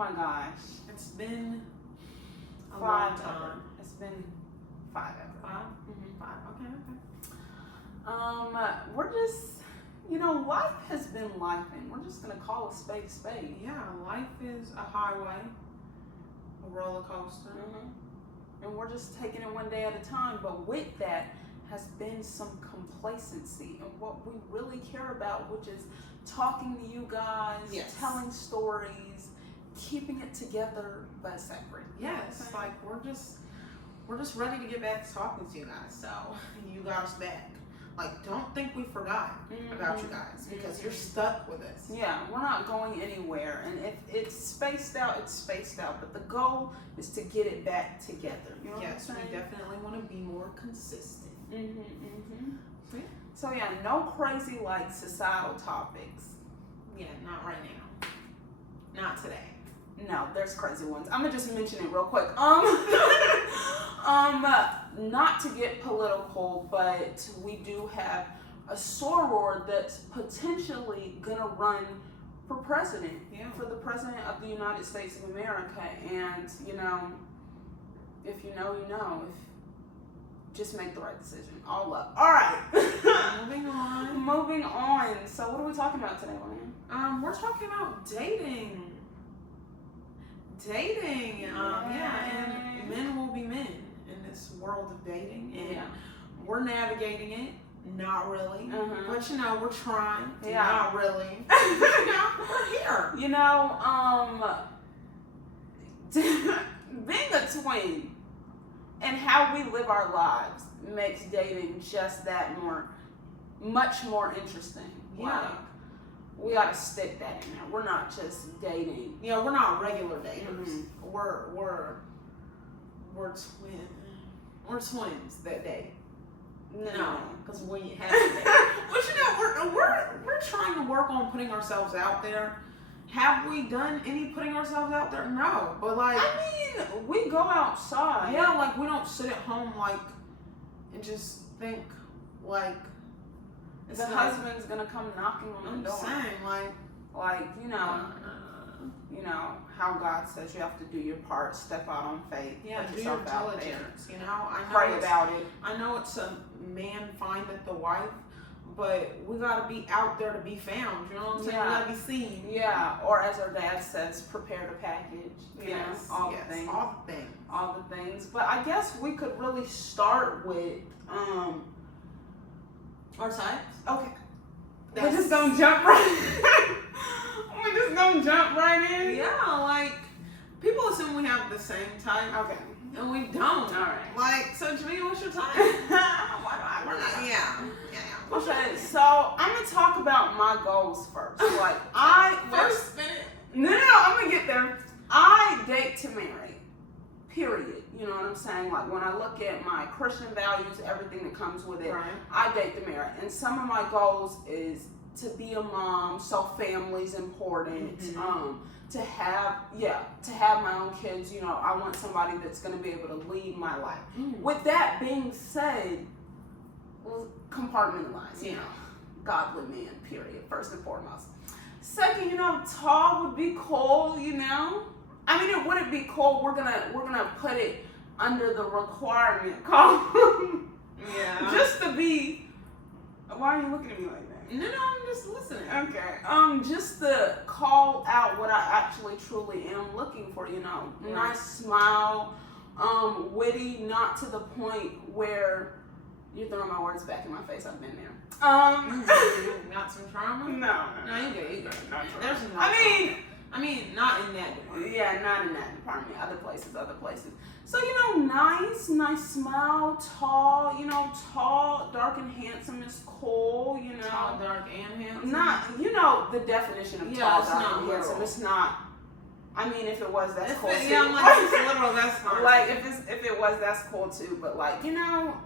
my gosh. It's been a Five long time. It's been 5 ever. 5? Mm-hmm. 5. Okay. We're just, life has been life, and we're just gonna call a spade a spade. Yeah, life is a highway, a roller coaster. Mm-hmm. And we're just taking it one day at a time. But with that has been some complacency in what we really care about, which is talking to you guys, Yes. telling stories, keeping it together but separate. Yes, Okay. like we're just ready to get back to talking to you guys. So you got us back. Like, don't think we forgot about you guys, because you're stuck with us. Yeah, we're not going anywhere. And if it's spaced out, it's spaced out. But the goal is to get it back together. You know what I'm Yes, saying? we definitely want to be more consistent. So yeah, no crazy like societal topics. Yeah, not right now. Not today. No, there's crazy ones. I'm gonna just mention it real quick. Not to get political, but we do have a soror that's potentially gonna run for president. Yeah. For the president of the United States of America. And if you know, you know. If just make the right decision. All up. All right. Moving on. So what are we talking about today, Lynn? We're talking about dating. Dating. And men will be men in this world of dating. And we're navigating it. Not really. But we're trying. Yeah. Not really. We're here. Being a twin and how we live our lives makes dating just that much more interesting. Yeah. Like, we gotta stick that in there. We're not just dating. Yeah, we're not regular daters. Mm-hmm. We're twins. We're twins that date. No, because we have to date. But we're trying to work on putting ourselves out there. Have we done any putting ourselves out there? No, but we go outside. Yeah, like we don't sit at home and just think the husband's gonna come knocking on the door. I'm saying how God says you have to do your part, step out on faith, yeah, put do your yourself out there. diligence. I know Pray about it. I know it's a man findeth the wife, but we gotta be out there to be found. You know what I'm saying? Yeah. We gotta be seen. Yeah, or as our dad says, prepare the package. All the things. But I guess we could really start with our types. Okay. We're just gonna jump right in. Yeah, people assume we have the same type. Okay. And we don't. Alright. So Jamie, what's your type? Okay, so I'm gonna talk about my goals first. I'm gonna get there. I date to marry. Period. You know what I'm saying? Like, when I look at my Christian values, everything that comes with it, I date to marry. And some of my goals is to be a mom, so family's important. To have my own kids. I want somebody that's going to be able to lead my life. With that being said, compartmentalize. Godly man. Period. First and foremost. Second, tall would be cool. I mean, it wouldn't be cool. We're gonna put it under the requirement column. Yeah. Just to be. Why are you looking at me like that? No, I'm just listening. Okay. Just to call out what I actually truly am looking for. Nice smile, witty, not to the point where you're throwing my words back in my face. I've been there. Got some trauma? No, you good. Not There's trauma. no I mean, not in that department. Yeah, not in that department. Other places. So, nice smile, tall, dark and handsome is cool, Tall, dark, and handsome? Not, the definition of tall, dark, and handsome. It's not, I mean, if it was, that's cool too. Yeah, I'm like, it's literal, that's fine. If it was, that's cool too. But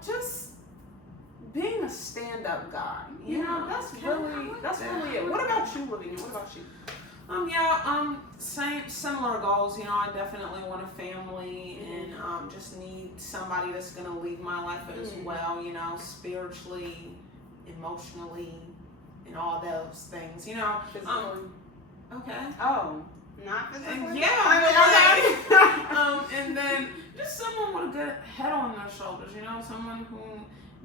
just being a stand-up guy, that's really it. What about you, Lavinia? What about you? Similar goals. I definitely want a family and just need somebody that's gonna lead my life as well. Spiritually, emotionally, and all those things. Physically. Okay. Oh. Not physically? And then just someone with a good head on their shoulders, you know, someone who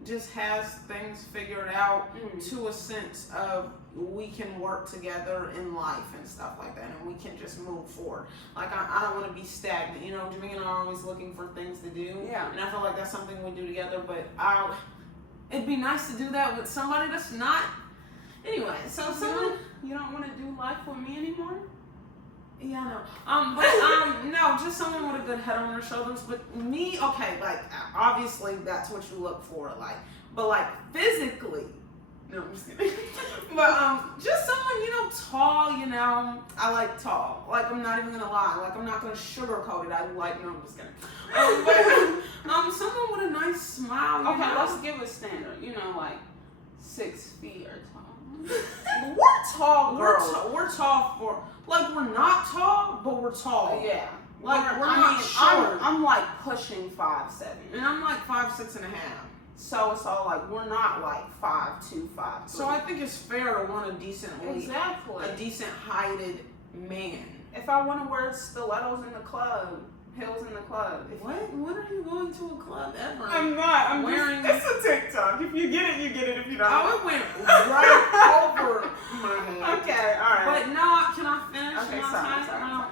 just has things figured out to a sense of we can work together in life and stuff like that, and we can just move forward. Like, I don't want to be stagnant, you know. Jimmy and I are always looking for things to do, and I feel like that's something we do together, but it'd be nice to do that with somebody that's not. Anyway, so someone... You don't want to do life with me anymore? Yeah, I know. No, just someone with a good head on their shoulders. But me, okay, like, obviously that's what you look for, like, but like physically, no, I'm just kidding. But just someone, you know, tall, you know, I like tall. Like, I'm not even gonna lie. Like, I'm not gonna sugarcoat it. No, I'm just kidding. But someone with a nice smile. Okay, know? let's give a standard. You know, like 6 feet or tall. We're tall girls. We're tall for, like, we're not tall, but we're tall. Yeah. Like, we're not short. I'm like pushing 5'7", and I'm like 5'6.5". So it's all like we're not like 5'2", 5'3". So I think it's fair to want a decent heighted man. If I want to wear stilettos in the club, heels in the club. What? When are you going to a club ever? I'm not. I'm wearing. It's a TikTok. If you get it, you get it. If you don't, it went right over my head. Okay, all right. But no, can I finish? Okay, sorry.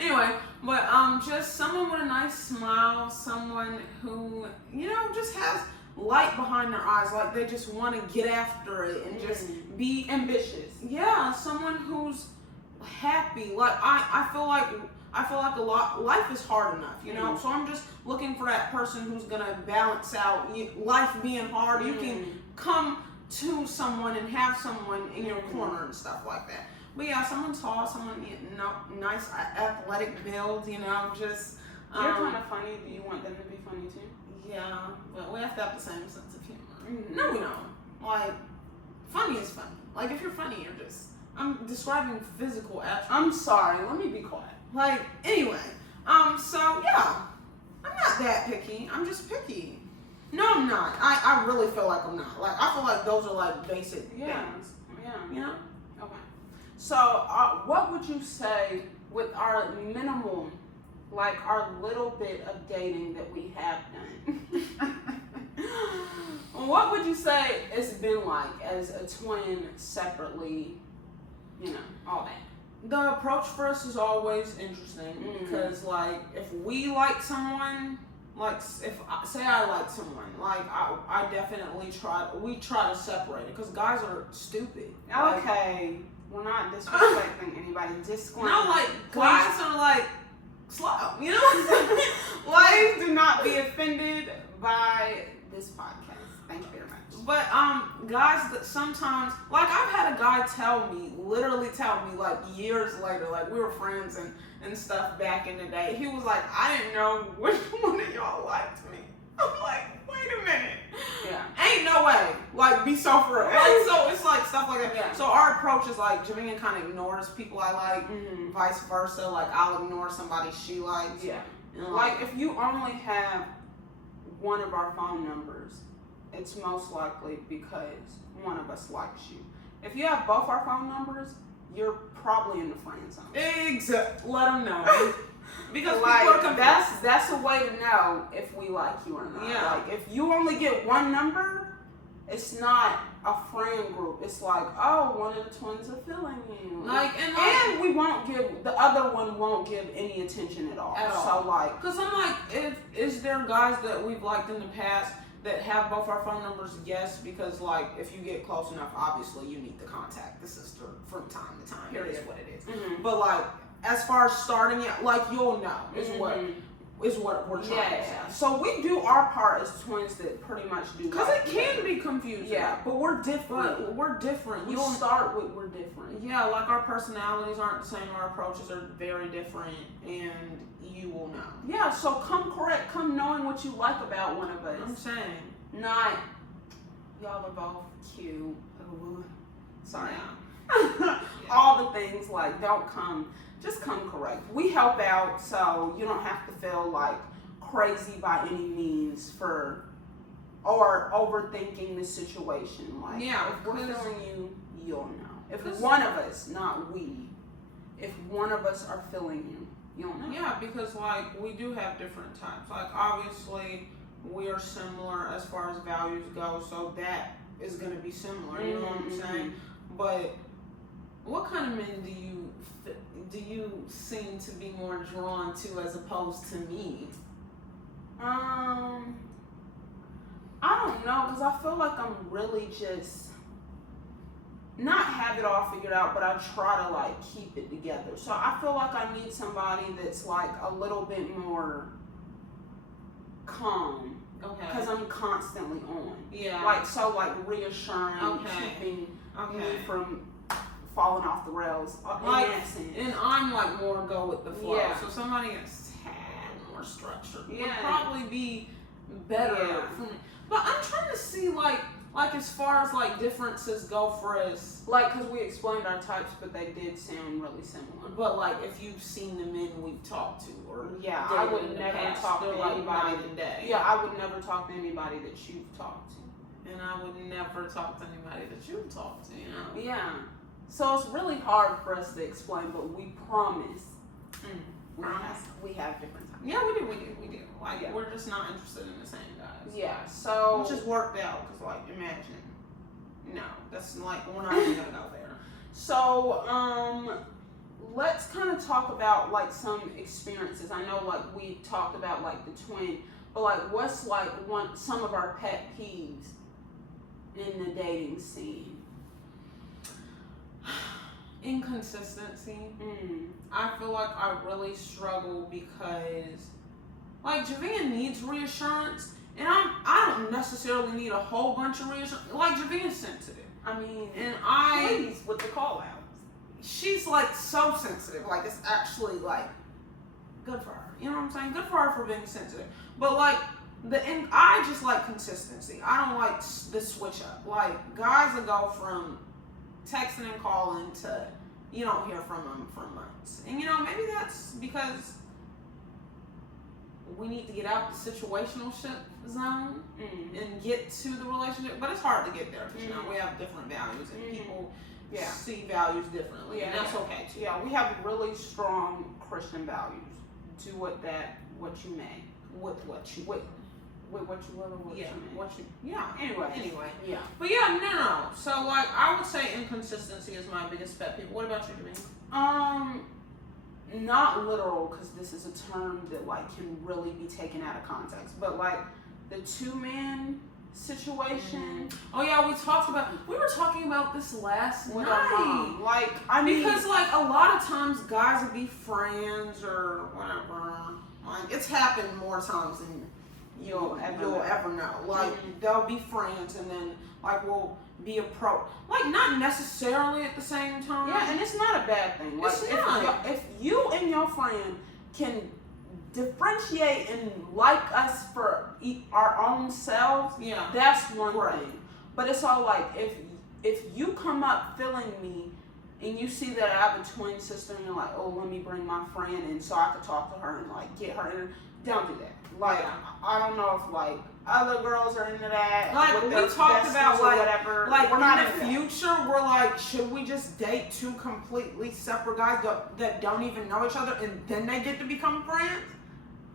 Anyway, but just someone with a nice smile, someone who, you know, just has light behind their eyes, like they just want to get after it and just be ambitious. Yeah, someone who's happy. Like I feel like a lot. Life is hard enough, you know. So I'm just looking for that person who's gonna balance out life being hard. You can come to someone and have someone in your corner and stuff like that. But yeah, someone tall, someone nice athletic build, you know, just. You're kind of funny. Do you want them to be funny too? Yeah, but we have to have the same sense of humor. No, we don't. Like, funny is funny. Like, if you're funny, you're just. I'm describing physical attributes. I'm sorry. Let me be quiet. Like, anyway. So yeah, I'm not that picky. I'm just picky. No, I'm not. I really feel like I'm not. Like, I feel like those are like basic things. Yeah. You know. Okay. So, what would you say with our minimal, like our little bit of dating that we have done? What would you say it's been like as a twin separately, you know, all that? The approach for us is always interesting because, like, if we like someone, like, say I like someone, like, I definitely we try to separate it because guys are stupid. Okay. Like, we're not disrespecting anybody. Disclaimer. No, like, guys are, like, slow, you know? Like, do not be offended by this podcast. Thank you very much. But, guys that sometimes, like, I've had a guy literally tell me, like, years later, like, we were friends and stuff back in the day. He was like, I didn't know which one of y'all liked me. I'm like, wait a minute. Yeah. Ain't no way. Like, be so for real. Like, so it's like stuff like that. Yeah. So our approach is like, Jamean kind of ignores people I like, vice versa. Like, I'll ignore somebody she likes. Yeah. And like, if you only have one of our phone numbers, it's most likely because one of us likes you. If you have both our phone numbers, you're probably in the friend zone. Exactly. Let them know. Because like, that's a way to know if we like you or not. Yeah. Like, if you only get one number, it's not a friend group. It's like, oh, one of the twins are feeling you. And we won't give, the other one won't give any attention at all. So, like. Because I'm like, is there guys that we've liked in the past that have both our phone numbers? Yes, because, like, if you get close enough, obviously you need to contact the sister from time to time. It is what it is. But, like, as far as starting it, like, you'll know is what we're trying to say. So we do our part as twins that pretty much do. Because it can be confusing. Yeah, but we're different. We start with we're different. Yeah, like our personalities aren't the same. Our approaches are very different, and you will know. Yeah, so come knowing what you like about one of us. I'm saying. Not, y'all are both cute. Ooh, sorry. Yeah. All the things, like, just come correct. We help out, so you don't have to feel like crazy by any means or overthinking the situation. Like, if we're feeling you, you'll know. If one of us, not we, if one of us are feeling you. You don't know. Yeah, because like we do have different types. Like obviously we are similar as far as values go, so that is gonna be similar. You know what I'm saying? But what kind of men do you seem to be more drawn to as opposed to me? I don't know, because I feel like I'm really just not have it all figured out, but I try to like keep it together. So I feel like I need somebody that's like a little bit more calm. Okay. Because I'm constantly on. Yeah. Like, so like reassuring, Okay. keeping me Okay. from falling off the rails. Like, in that sense. and I'm like more go with the flow. Yeah. So somebody that's a tad more structured would Yeah. probably be better for me. But I'm trying to see like as far as like differences go for us. Like, because we explained our types, but they did sound really similar. But like if you've seen the men we've talked to or Yeah, I dated would in the never past, talk they're to like anybody. night and day. Yeah, I would never talk to anybody that you've talked to. And I would never talk to anybody that you've talked to, you know? Yeah. So it's really hard for us to explain, but we promise we have different types. Yeah, we do. Like, Yeah. we're just not interested in the same guys. Yeah, so... Which just worked out, because, like, imagine. No, that's, like, we're not even going to go there. So, let's kind of talk about, like, some experiences. I know, like, we talked about, like, the twin, but, like, what's, like, some of our pet peeves in the dating scene? Inconsistency. I feel like I really struggle because, like, Javian needs reassurance, and I don't necessarily need a whole bunch of reassurance. Like, Javian's sensitive. I mean, And please, with the call outs. She's like so sensitive. Like, it's actually like good for her. You know what I'm saying? Good for her for being sensitive. But like I just like consistency. I don't like the switch up. Like, guys that go from texting and calling to you don't hear from them for months. And you know, maybe that's because we need to get out the situational ship zone and get to the relationship. But it's hard to get there because you know we have different values and people see values differently, and that's okay too. Yeah, we have really strong Christian values. Do what you may. With what you With what you will or what you may. Anyway. Yeah. But yeah, no. So like, I would say inconsistency is my biggest pet peeve. What about you, Jamie? Not literal, because this is a term that like can really be taken out of context. But like the 2-man situation. Oh yeah, we were talking about this last With night. our mom. Like, I mean, because like a lot of times guys would be friends or whatever. Like, it's happened more times than you'll ever know. Like, they'll be friends and then like we'll be approached. Like, not necessarily at the same time. yeah, and it's not a bad thing. Like, It's not. if you and your friend can differentiate and like us for our own selves, Yeah. that's one thing. But it's all like, if you come up feeling me and you see that I have a twin sister and you're like, oh, let me bring my friend in so I could talk to her and like get her in, don't do that. Like, I don't know if like other girls are into that. Like, with we their talked about besties or like whatever. like we're not in into the that. future we're like, should we just date 2 completely separate guys that don't even know each other and then they get to become friends?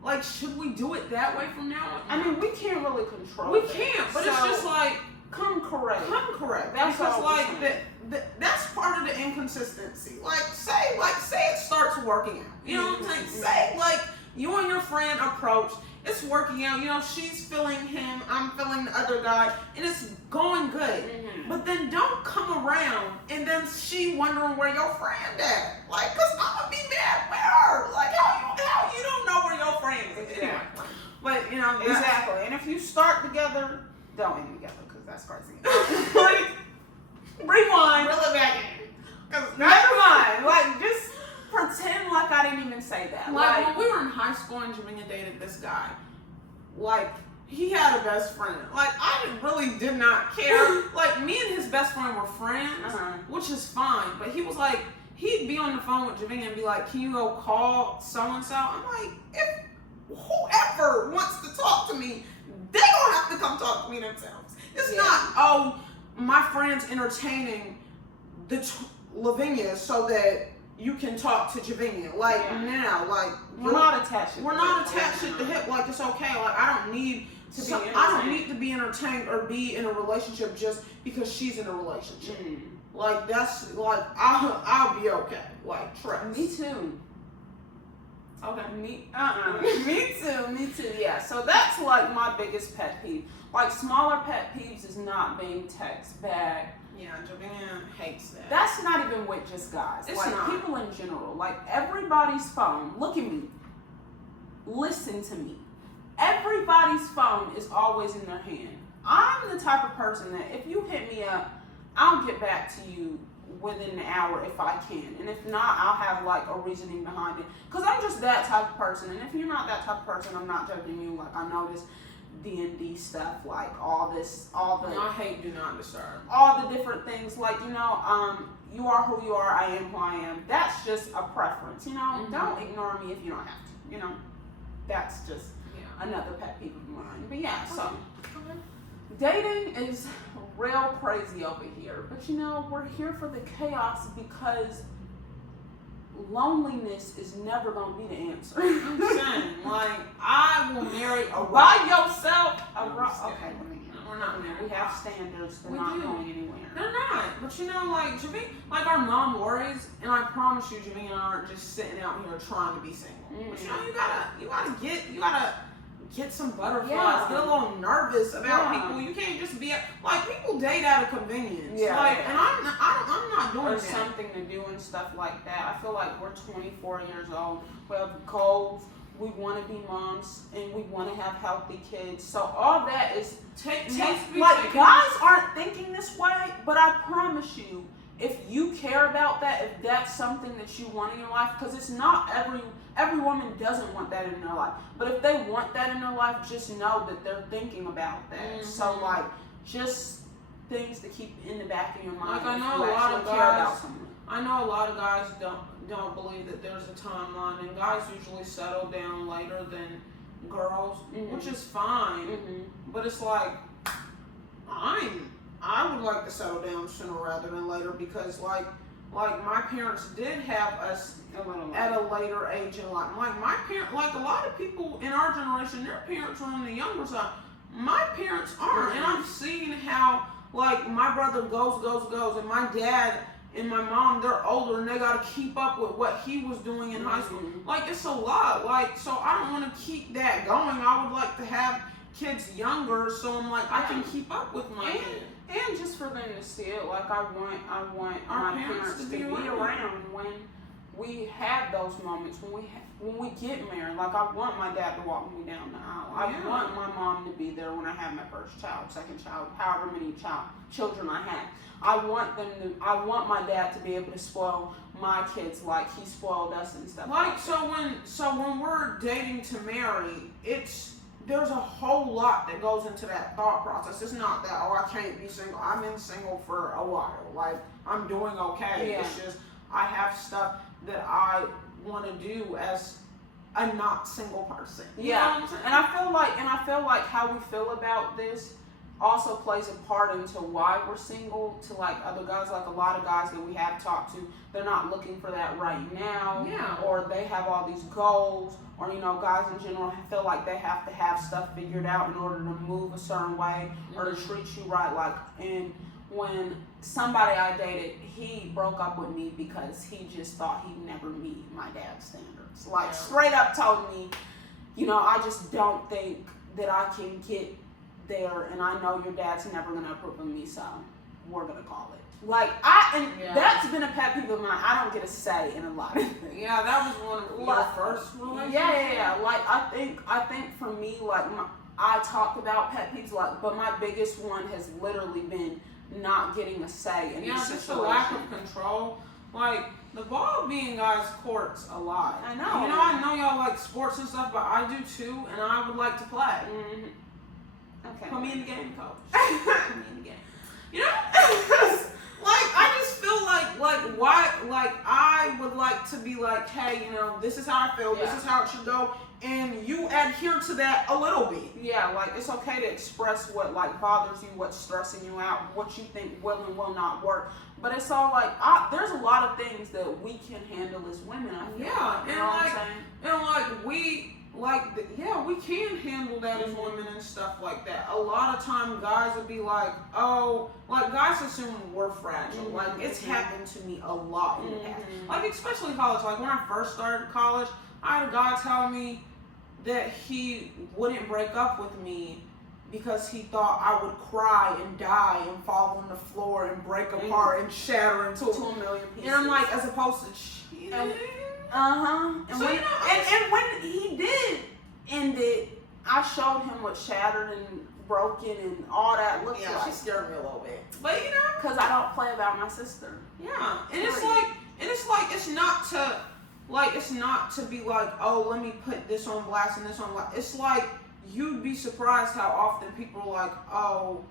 Like, should we do it that way from now on? I mean, we can't really control we that. can't, but So, it's just like come correct. That's That's because all like we're saying. that's part of the inconsistency. Like say it starts working out. You know what I'm saying? Say like you and your friend approach, it's working out. You know, she's feeling him, I'm feeling the other guy, and it's going good. But then don't come around and then she wondering where your friend at. Like, cause I'm gonna be mad with her. Like, how you don't know where your friend is? Anyway. But you know, Exactly. And if you start together, don't end together, because that's crazy. like, Rewind. reel it back in. Cause Never mind. Like, just pretend like I didn't even say that. Like, when we were in high school and Javinia dated this guy, like, he had a best friend. Like, I really did not care. Like, me and his best friend were friends, which is fine. But he was like, he'd be on the phone with Javinia and be like, can you go call so-and-so? I'm like, if whoever wants to talk to me, they don't have to come talk to me themselves. It's not, oh, my friend's entertaining the Lavinia so that you can talk to Javinia. Like now, like we're not attached. We're not attached at the hip. Like it's okay. Like I don't need to be entertained or be in a relationship just because she's in a relationship. Like that's like I'll be okay. Like trust. Me too. Okay. Me too. Yeah. So that's like my biggest pet peeve. Like smaller pet peeves is not being text back. Yeah, Javinia hates that. That's not even with just guys. It's like not. People in general. Like everybody's phone. Look at me. Listen to me. Everybody's phone is always in their hand. I'm the type of person that if you hit me up, I'll get back to you within an hour if I can. And if not, I'll have like a reasoning behind it. Because I'm just that type of person. And if you're not that type of person, I'm not judging you. Like I know this D&D stuff, like all the I hate do not disturb. All the different things, like, you are who you are, I am who I am. That's just a preference, Don't ignore me if you don't have to, That's just another pet peeve of mine. But yeah, so dating is real crazy over here. But we're here for the chaos because loneliness is never going to be the answer. I'm saying, like, I will marry a by yourself. Okay, we're not married. We have standards. They're not going anywhere. They're not. But like our mom worries, and I promise you, Javinia and I aren't just sitting out here trying to be single. But you gotta get some butterflies, get a little nervous about people. You can't just be like people date out of convenience. And I'm not doing There's that. something to do and stuff like that. I feel like we're 24 years old. We have goals. We want to be moms and we want to have healthy kids. So all that is guys aren't thinking this way, but I promise you, if you care about that, if that's something that you want in your life, because it's not every woman doesn't want that in their life. But if they want that in their life, just know that they're thinking about that. So like just things to keep in the back of your mind. Like I know a lot of guys don't believe that there's a timeline, and guys usually settle down later than girls, which is fine. But it's like I would like to settle down sooner rather than later because like my parents did have us at a later age in life. Like my parents, like a lot of people in our generation, their parents are on the younger side. My parents aren't, and I've seen how like my brother goes, and my dad and my mom, they're older and they gotta keep up with what he was doing in high school. Like it's a lot. Like so I don't want to keep that going. I would like to have kids younger so I'm like I can keep up with my kids. And just for them to see it, like I want my parents to be around when we have those moments, when we get married. Like I want my dad to walk me down the aisle. I want my mom to be there when I have my first child, second child, however many children I have. I want my dad to be able to spoil my kids like he spoiled us and stuff. Like so when we're dating to marry, there's a whole lot that goes into that thought process. It's not that, I can't be single. I've been single for a while. Like, I'm doing okay. Yeah. It's just, I have stuff that I want to do as a not single person. You know what I'm saying? And I feel like how we feel about this also plays a part into why we're single to like other guys. Like a lot of guys that we have talked to, they're not looking for that right now. Yeah. Or they have all these goals. Or, guys in general feel like they have to have stuff figured out in order to move a certain way or to treat you right. Like, and when somebody I dated, he broke up with me because he just thought he'd never meet my dad's standards. Like, straight up told me, I just don't think that I can get there, and I know your dad's never going to approve of me, so we're going to call it. Like, that's been a pet peeve of mine. I don't get a say in a lot of things. Yeah, that was one of your first relationships. Yeah. Like, I think for me, like, I talked about pet peeves, like, but my biggest one has literally been not getting a say in this situation. Just a lack of control. Like, the ball being guys' court's a lot. I know. I know y'all like sports and stuff, but I do too, and I would like to play. Okay. Put me in the game, coach. Put me in the game. Like, I just feel why, like, I would like to be like, hey, this is how I feel, this is how it should go, and you adhere to that a little bit. Yeah, like it's okay to express what like bothers you, what's stressing you out, what you think will and will not work. But it's all like there's a lot of things that we can handle as women. I feel like, you know what I'm saying? And like we can handle that as women and stuff like that. A lot of time guys would be like, oh, like guys assume we're fragile. Like it's happened to me a lot in the past. Like especially college. Like when I first started college, I had a guy tell me that he wouldn't break up with me because he thought I would cry and die and fall on the floor and break apart and shatter into a million pieces. And I'm like, as opposed to cheating. And So, and when he did end it, I showed him what shattered and broken and all that looks like. She scared me a little bit. But you know, because I don't play about my sister. Yeah, and it's not to be like, oh, let me put this on blast and this on blast. It's like you'd be surprised how often people are like, oh,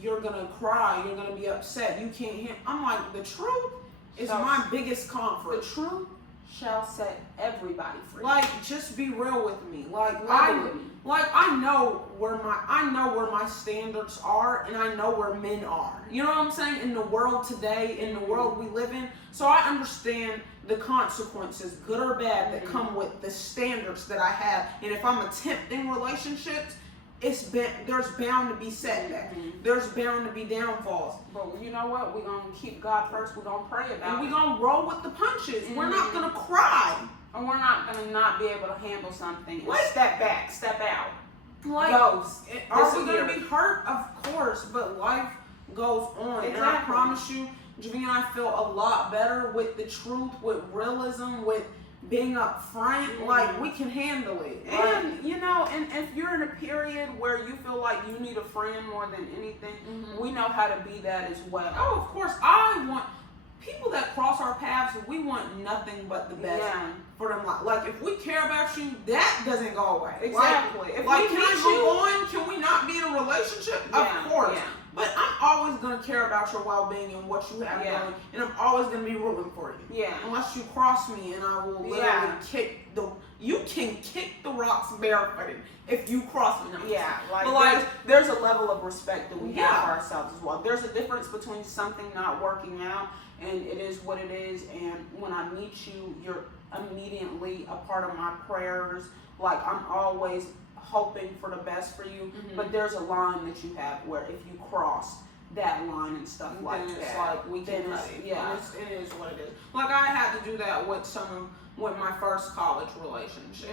you're gonna cry, you're gonna be upset, you can't hear. I'm like, the truth is my biggest comfort. The truth shall set everybody free. Like, just be real with me. I know where my standards are, and I know where men are. You know what I'm saying? In the world today, in the world we live in. So I understand the consequences, good or bad, that come with the standards that I have. And if I'm attempting relationships, there's bound to be setbacks. There's bound to be downfalls. But you know what? We're going to keep God first. We're going to pray about it. And we're going to roll with the punches. We're not going to cry. And we're not going to not be able to handle something and step back, step out. Like, ghost. Are we going to be hurt? Of course. But life goes on. Exactly. And I promise you, Javinia and I feel a lot better with the truth, with realism, with being upfront. Like, we can handle it. And you know, and if you're in a period where you feel like you need a friend more than anything, we know how to be that as well. Oh, of course. I want people that cross our paths, we want nothing but the best for them. Like, if we care about you, that doesn't go away. Exactly. Can I move on? Can we not be in a relationship? Of course. Yeah. But I'm always going to care about your well-being and what you have going. And I'm always going to be rooting for you. Yeah. Unless you cross me, and I will literally kick the... You can kick the rocks barefooted if you cross me. There's a level of respect that we have for ourselves as well. There's a difference between something not working out, and it is what it is. And when I meet you, you're immediately a part of my prayers. Like, I'm always hoping for the best for you, but there's a line that you have where if you cross that line and stuff like that, it's like we can cut it. It is what it is. Like, I had to do that with with my first college relationship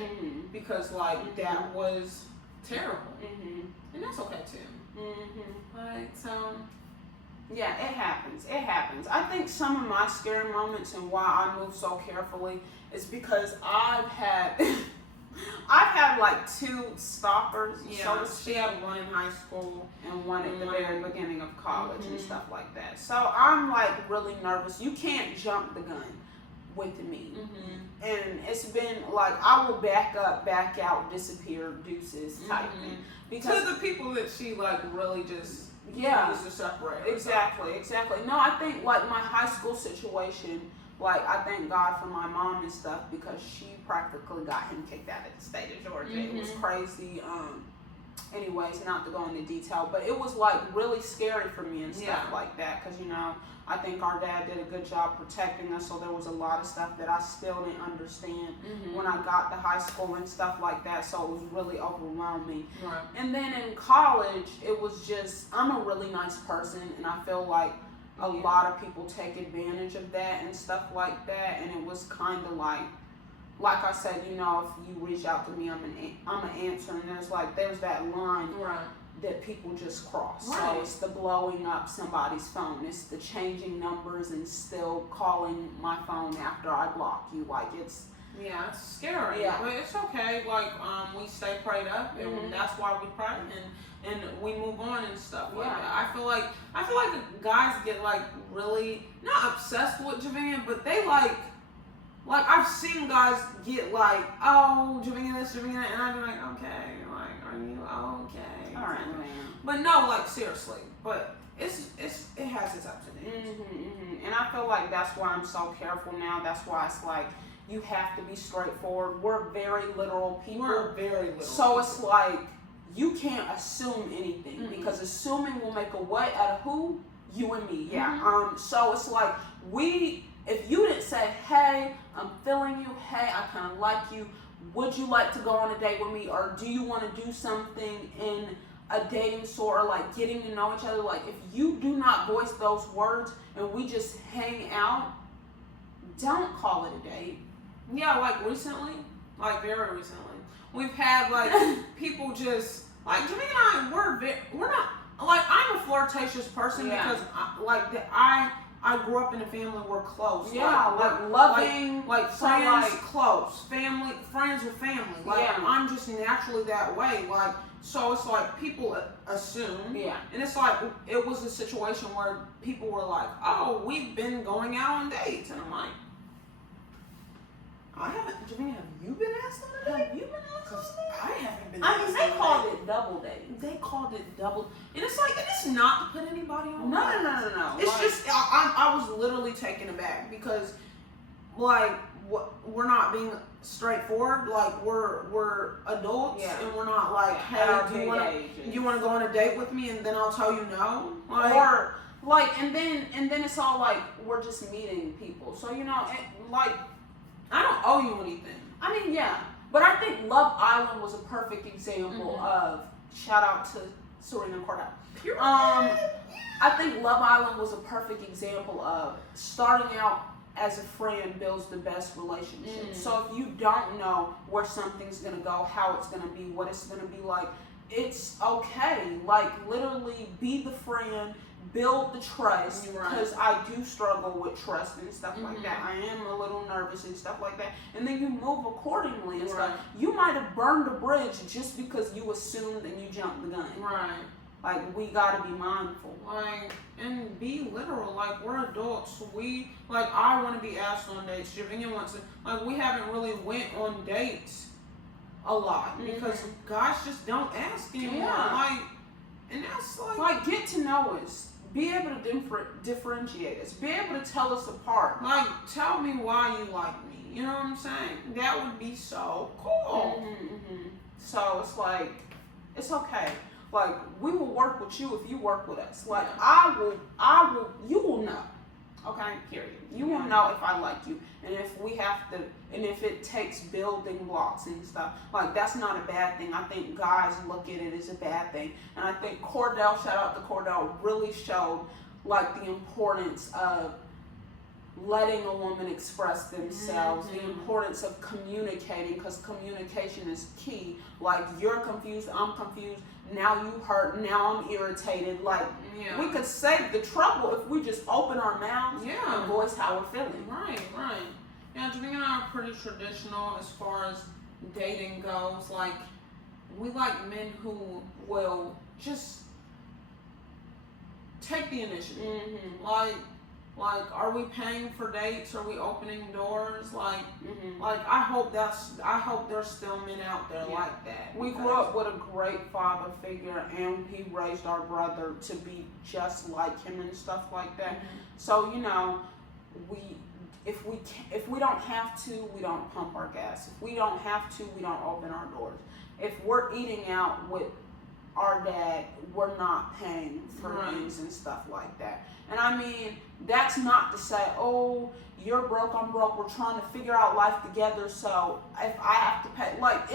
because that was terrible, and that's okay too. Yeah, it happens. It happens. I think some of my scary moments and why I move so carefully is because I've had like two stalkers. Yeah, she had one in high school and one at the very beginning of college and stuff like that. So I'm like really nervous. You can't jump the gun with me. And it's been like I will back up, back out, disappear, deuces type thing. Because to the people that she like really just needs to separate. Exactly. No, I think like my high school situation. Like, I thank God for my mom and stuff because she practically got him kicked out of the state of Georgia. It was crazy. Anyways, not to go into detail, but it was like really scary for me and stuff like that because, you know, I think our dad did a good job protecting us, so there was a lot of stuff that I still didn't understand when I got to high school and stuff like that, so it was really overwhelming. Right. And then in college, it was just, I'm a really nice person, and I feel like a lot of people take advantage of that and stuff like that, and it was kind of like I said, you know, if you reach out to me, I'm an answer, and there's that line that people just cross. Right. So it's the blowing up somebody's phone, it's the changing numbers and still calling my phone after I block you. Like it's scary. Yeah, but it's okay. Like we stay prayed up, and that's why we pray and we move on and stuff like that. I feel like guys get like really not obsessed with Javinia, but they like I've seen guys get like, oh, Javinia this, Javinia that, and I'd be like, okay, like, are you okay? All right, man. But no, like seriously, but it has its ups and downs. And I feel like that's why I'm so careful now. That's why it's like, you have to be straightforward. We're very literal people. We're very literal. So it's like, you can't assume anything because assuming will make a what out of who? You and me. Yeah. So it's like, if you didn't say, hey, I'm feeling you, hey, I kind of like you, would you like to go on a date with me, or do you want to do something in a dating sort, or like getting to know each other? Like, if you do not voice those words and we just hang out, don't call it a date. Yeah, like recently, like very recently, we've had like people just like Jimmy and we're not like, I'm a flirtatious person because I grew up in a family where close. Yeah, like loving, like friends, close. Family, friends are family. Like, I'm just naturally that way. Like, so it's like people assume. Yeah. And it's like, it was a situation where people were like, oh, we've been going out on dates. And I'm like, I haven't. Javina, have you been asked on a date? Have you been asked on a date? I haven't been I mean, asked they on a called date. it double dating. They called it double. And it's like, and it's not to put anybody on. No. It's like, just, I was literally taken aback because, like, we're not being straightforward. Like, we're adults, and we're not like, hey, do you want to go on a date with me? And then I'll tell you no. Like, or like, and then it's all like, we're just meeting people. So, you know, like, I don't owe you anything. I mean, yeah. But I think Love Island was a perfect example of, shout out to Serena Cordell. I think Love Island was a perfect example of starting out as a friend builds the best relationship. So if you don't know where something's gonna go, how it's gonna be, what it's gonna be like, it's okay. Like, literally be the friend, build the trust, because I do struggle with trust and stuff like that. I am a little nervous and stuff like that. And then you move accordingly and stuff. You might have burned a bridge just because you assumed and you jumped the gun. Right. Like, we gotta be mindful. Like, and be literal. Like, we're adults. I want to be asked on dates. Javinia wants to. Like, we haven't really went on dates a lot because guys just don't ask anymore. Yeah. Like, and that's like, get to know us. Be able to differentiate us. Be able to tell us apart. Like, tell me why you like me. You know what I'm saying? That would be so cool. So it's like, it's okay. Like, we will work with you if you work with us. Like, you will know. Okay, period. You will know if I like you. And if we have to, and if it takes building blocks and stuff. Like, that's not a bad thing. I think guys look at it as a bad thing. And I think Cordell, shout out to Cordell, really showed, like, the importance of letting a woman express themselves, the importance of communicating, because communication is key. Like, you're confused, I'm confused, now you hurt, now I'm irritated. Like, we could save the trouble if we just open our mouths and voice how we're feeling. Right. Yeah, Javina and I are pretty traditional as far as dating goes. Like, we like men who will just take the initiative. Like, are we paying for dates? Are we opening doors? Like, I hope there's still men out there like that. We grew up with a great father figure, and he raised our brother to be just like him and stuff like that. So, you know, if we don't have to, we don't pump our gas. If we don't have to, we don't open our doors. If we're eating out with our dad, we're not paying for things and stuff like that. And I mean, that's not to say, oh, you're broke, I'm broke, we're trying to figure out life together, so if I have to pay, like,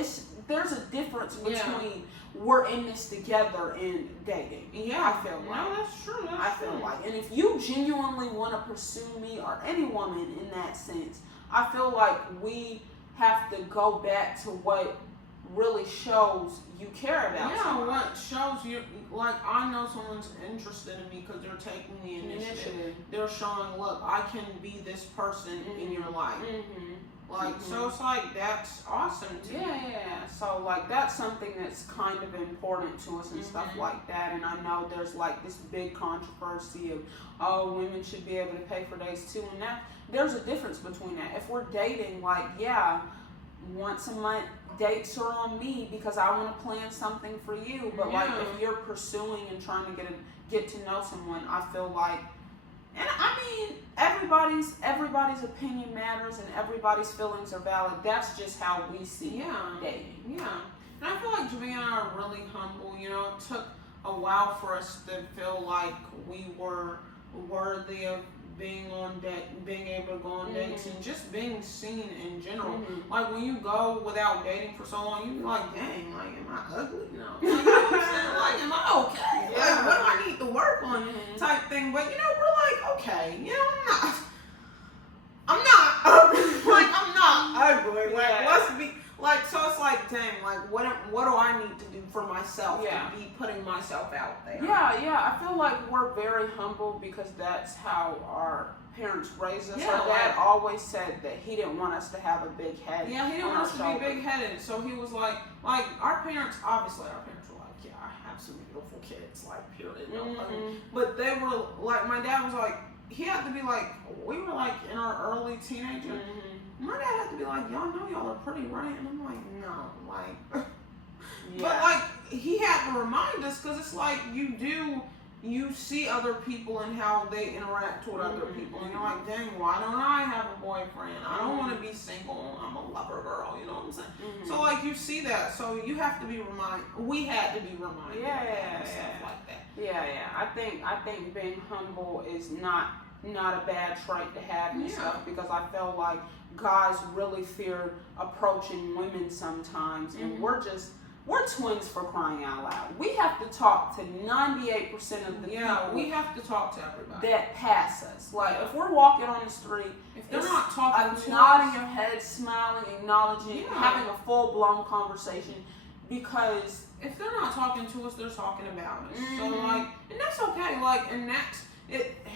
there's a difference between we're in this together and dating. Yeah, I feel like. No, that's true. I feel like. And if you genuinely want to pursue me or any woman in that sense, I feel like we have to go back to what really shows you care about someone. What shows you, like, I know someone's interested in me because they're taking the initiative. They're showing, look, I can be this person in your life. Like, so it's like, that's awesome to me. Yeah. So, like, that's something that's kind of important to us and stuff like that. And I know there's, like, this big controversy of, oh, women should be able to pay for dates too. And that, there's a difference between that. If we're dating, like, once a month, dates are on me because I want to plan something for you. But like, if you're pursuing and trying to get to know someone, I feel like And I mean, everybody's opinion matters and everybody's feelings are valid. That's just how we see dating. Yeah. And I feel like Javi and I are really humble. You know, it took a while for us to feel like we were worthy of being able to go on dates and just being seen in general. Like when you go without dating for so long, you be like, dang, like, am I ugly? No. Like, you know what I'm saying? Like, am I okay? Yeah. Like, what do I need to work on? Type thing. But you know, we're like, okay, you know, I'm not ugly. Like, I'm not ugly. Like, let's be like, so it's like, dang, like, what do I need to do for myself to be putting myself out there? Yeah. I feel like we're very humble because that's how our parents raised us. Yeah, Our dad always said that he didn't want us to have a big head. Yeah, he didn't want us to be big-headed. So he was like our parents were like, yeah, I have some beautiful kids, like, period. But they were like, my dad was like, he had to be like, we were like in our early teenager. My dad had to be like, y'all know y'all are pretty, right? And I'm like, no, like, but like he had to remind us because it's like you see other people and how they interact with other people, and you're like, dang, why don't I have a boyfriend? I don't want to be single. I'm a lover girl. You know what I'm saying? So like you see that, so you have to be reminded. We had to be reminded. And stuff like that. Yeah. I think being humble is not a bad trait to have and stuff, because I feel like guys really fear approaching women sometimes, and we're twins, for crying out loud. We have to talk to 98% of the people. We have to talk to everybody that pass us. Like if we're walking on the street, if they're not talking to nodding us, your head, smiling, acknowledging, having a full-blown conversation, because if they're not talking to us, they're talking about us. So like, and that's okay. Like, and that's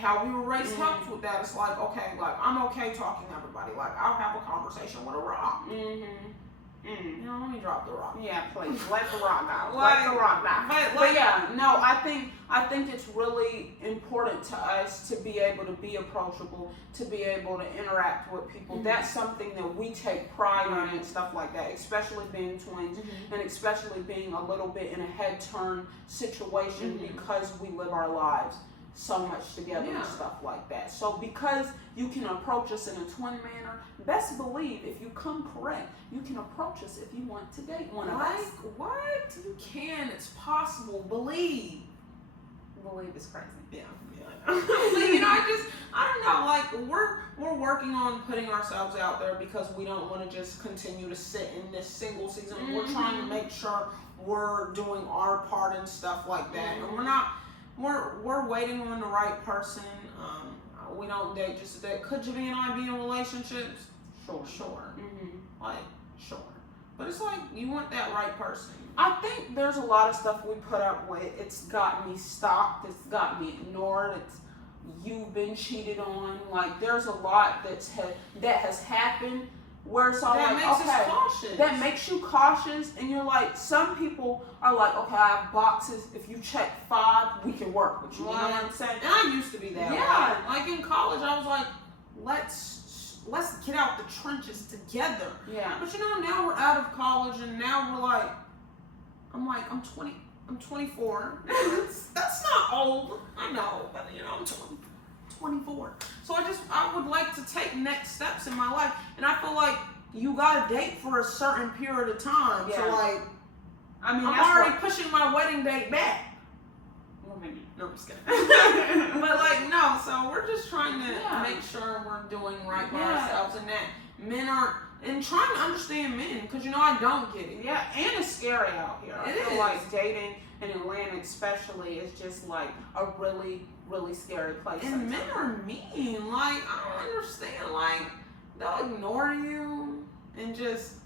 how we were raised helps with that. It's like, okay, like I'm okay talking to everybody. Like I'll have a conversation with a rock. You know, let me drop the rock. Yeah, please let the rock out. Let the rock out. But yeah, no, I think it's really important to us to be able to be approachable, to be able to interact with people. That's something that we take pride in and stuff like that, especially being twins and especially being a little bit in a head turn situation because we live our lives so much together and stuff like that. So because you can approach us in a twin manner, best believe if you come correct, you can approach us if you want to date one of us. What? You can. It's possible. Believe is crazy. Yeah. But, you know, I don't know. Like we're working on putting ourselves out there because we don't want to just continue to sit in this single season. We're trying to make sure we're doing our part and stuff like that, and we're not. We're waiting on the right person. We don't date just to date. Could Javi and I be in relationships? Sure. Like, sure. But it's like, you want that right person. I think there's a lot of stuff we put up with. It's got me stalked. It's got me ignored. You've been cheated on. Like, there's a lot that has happened. Where it's all that like, makes us cautious. That makes you cautious, and you're like, some people are like, okay, I have boxes. If you check 5, we can work with you. You know what I'm saying? And I used to be that way. Like in college, I was like, let's get out the trenches together. Yeah. But you know, now we're out of college, and now we're like, I'm 24. That's not old. I know, but you know, I'm 24. So I would like to take next steps in my life, and I feel like you gotta date for a certain period of time. Yeah. So like, I'm already pushing my wedding date back. No, I'm just kidding. But like, no. So we're just trying to make sure we're doing right by ourselves, and that men aren't, and trying to understand men, because you know I don't get it. Yeah, and it's scary out here. I feel like dating in Atlanta, especially, is just like a really, really scary place. And men are mean. Like, I don't understand. Like, they'll ignore you and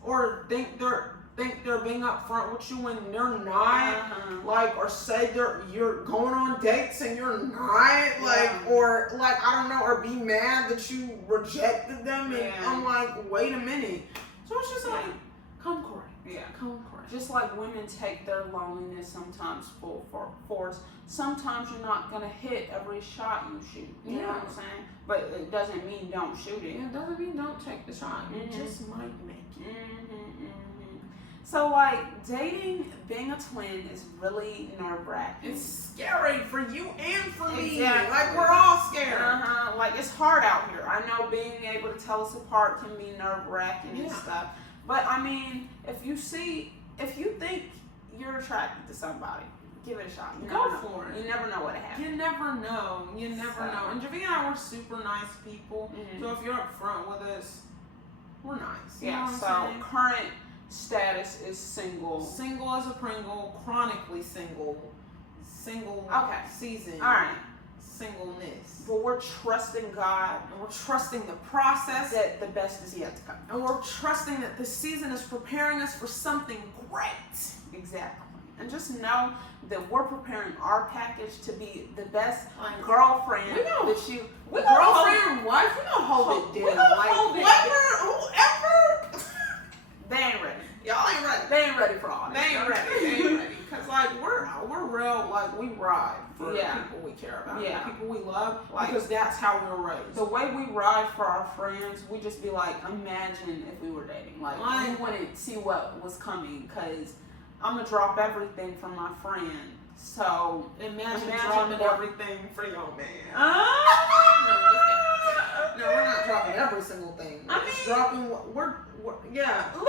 or think they're being upfront with you when they're not. Like, or say you're going on dates and you're not. Like, or like, I don't know, or be mad that you rejected them. And I'm like, wait a minute. So it's just like, come correct. Yeah, come correct. Just like women take their loneliness sometimes full force. Sometimes you're not gonna hit every shot you shoot. You know what I'm saying? But it doesn't mean don't shoot it. It doesn't mean don't take the shot. You just might make it. So like dating, being a twin is really nerve-wracking. It's scary for you and for me. Exactly. Like we're all scared. like it's hard out here. I know being able to tell us apart can be nerve-wracking and stuff. But I mean, if you think you're attracted to somebody, give it a shot. Go for it. You never know what happens. You never know. You never know. And Javi and I, we're super nice people. Mm-hmm. So if you're up front with us, we're nice. You know what I'm So saying? current status is single. Single as a Pringle, chronically single. Single season. All right. Singleness. But we're trusting God. And we're trusting the process. That the best is yet to come. And we're trusting that this season is preparing us for something great. Exactly. And just know that we're preparing our package to be the best Like, girlfriend we gonna- that you. We girlfriend, wife, we gonna hold it down. Whoever. They ain't ready. Y'all ain't ready. They ain't ready for all this. They ain't ready. They ain't ready. Cause like we're real, like we ride for the people we care about, the people we love, like, because that's how we're raised. The way we ride for our friends, we just be like, imagine if we were dating. Like we wouldn't see what was coming, cause I'm gonna drop everything for my friend. So imagine dropping everything for your man. No, we're not dropping every single thing. We're just dropping what we're Lavinia. We're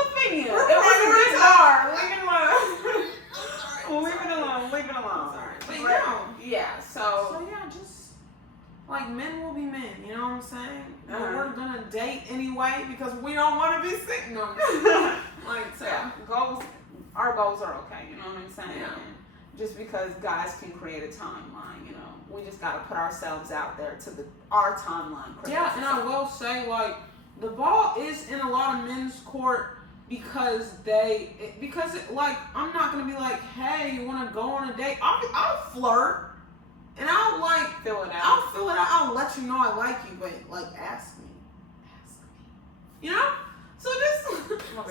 Leave it alone. Leave it alone. Sorry. But so just like men will be men, you know what I'm saying? But we're gonna date anyway because we don't want to be single. Our goals are okay, you know what I'm saying? Yeah. Just because guys can create a timeline, you know, we just gotta put ourselves out there to our timeline. Yeah, and I will say, like, the ball is in a lot of men's court because I'm not gonna be like, hey, you wanna go on a date? I'll flirt and I'll like fill it out. I'll let you know I like you, but like ask me, you know. So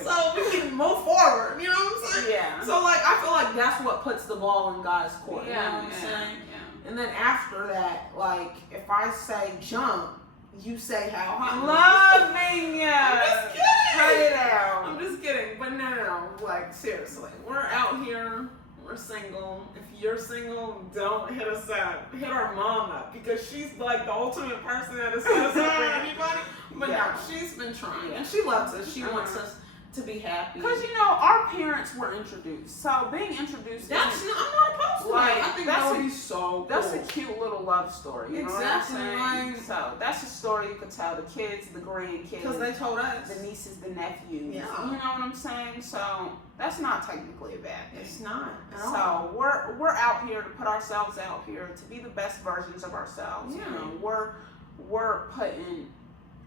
so we can move forward. You know what I'm saying? Yeah. So like I feel like that's what puts the ball in guys' court. Yeah, you know what I'm saying? Yeah. And then after that, like if I say jump, you say how high. Loving ya. I'm just kidding. Cut it out. I'm just kidding. But no. Like seriously, we're out here. We're single. If you're single, don't hit us up. Hit our mom up because she's like the ultimate person that is set us up for anybody. But no, she's been trying and she loves us. She wants us to be happy. Because you know, our parents were introduced, so being introduced. I'm not opposed to that. I think that would be so cool. That's a cute little love story. You know what I'm saying? Right. So that's a story you could tell the kids, the grandkids, because they told us, the nieces, the nephews. Yeah. You know what I'm saying? So that's not technically a bad thing. It's not. So we're out here to put ourselves out here to be the best versions of ourselves. Yeah. You know,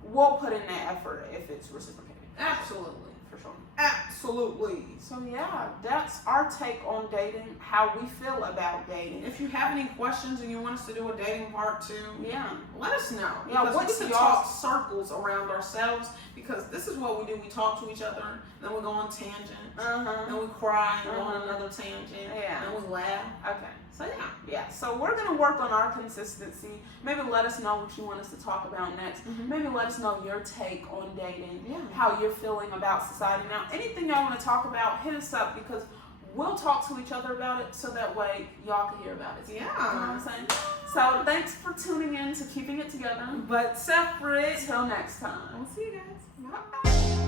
we'll put in that effort if it's reciprocated. Absolutely. For sure. Absolutely. So yeah, that's our take on dating, how we feel about dating. If you have any questions and you want us to do a dating part 2, let us know. Yeah, because we can talk circles around ourselves because this is what we do. We talk to each other, then we go on tangents, then we cry and go on another tangent, then we laugh. Okay. So yeah. So we're gonna work on our consistency. Maybe let us know what you want us to talk about next. Maybe let us know your take on dating, how you're feeling about society now. Anything y'all want to talk about, hit us up because we'll talk to each other about it so that way y'all can hear about it. Yeah. You know what I'm saying? So thanks for tuning in to Keeping It Together, but separate. Till next time. We'll see you guys. Bye.